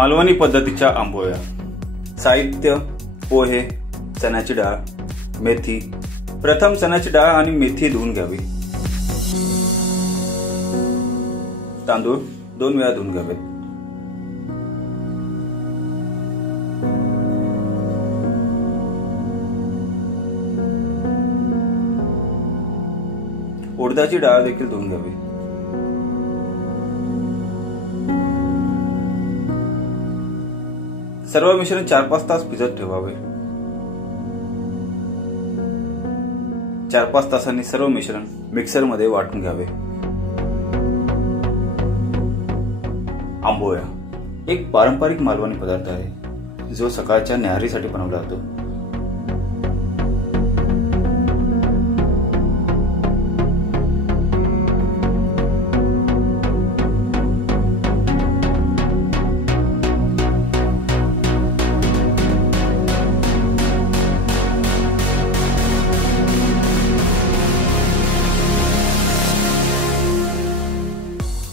मालवणी पद्धतीच्या आंबोळ्या। साहित्य: पोहे, चण्याची डाळ, मेथी। प्रथम चण्याची डाळ आणि मेथी धुवून घ्यावी। तांदूळ 2 वेळा धुवून घ्यावेत। उडदाची डाळ देखील धुवून घ्यावी। सर्व मिश्रण 4-5 तास भिजत ठेवावे। 4-5 तासांनी सर्व मिश्रण मिक्सर मध्ये वाटून घ्यावे। आंबोळ्या एक पारंपरिक मालवणी पदार्थ आहे जो सकाळच्या न्याहारीसाठी बनवला जातो।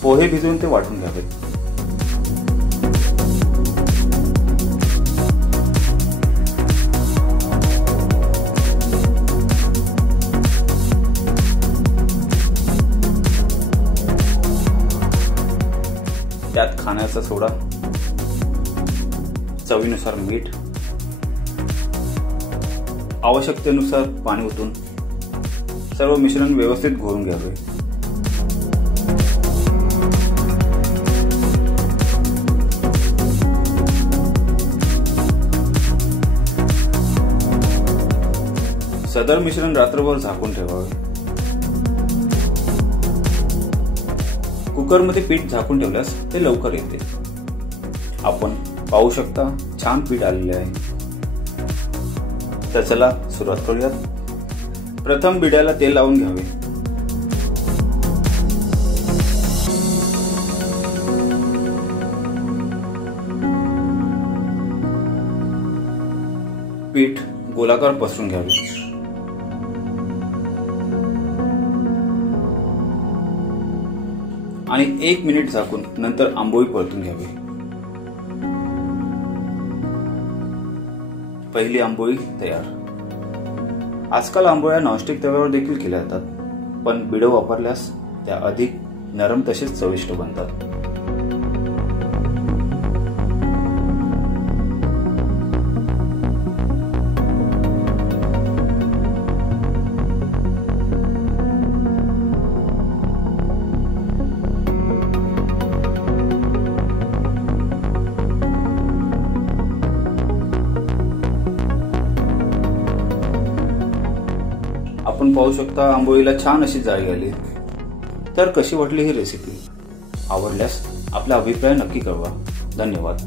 पोहे भिजवून ते वाटून घ्यावेत। त्यात खाण्याचा सोडा, चवीनुसार मीठ, आवश्यकतेनुसार पाणी ओतून सर्व मिश्रण व्यवस्थित घोळून घ्यावे। सदर मिश्रण रात्रभर झाकून ठेवावे। कुकरमध्ये पीठ झाकून ठेवल्यास ते लवकर येते। आपण पाहू शकता छान पीठ आलेले आहे। तर चला सुरुवात करूयात। प्रथम बिड्याला तेल लावून घ्यावे। पीठ गोलाकार पसरून घ्यावे। आणि 1 मिनिट झाकून नंतर आंबोळी परतून घ्यावी। पहिली आंबोळी तयार। आजकाल आंबोळ्या नॉनस्टिक तव्यावर देखील केल्या जातात, पण बिडं वापरल्यास त्या अधिक नरम तसेच चविष्ट बनतात। आपण पाहू शकता आंबोळीला छान अशी जाळी आली। तर कशी वाटली ही रेसिपी? आवडल्यास आपला अभिप्राय नक्की कळवा। धन्यवाद।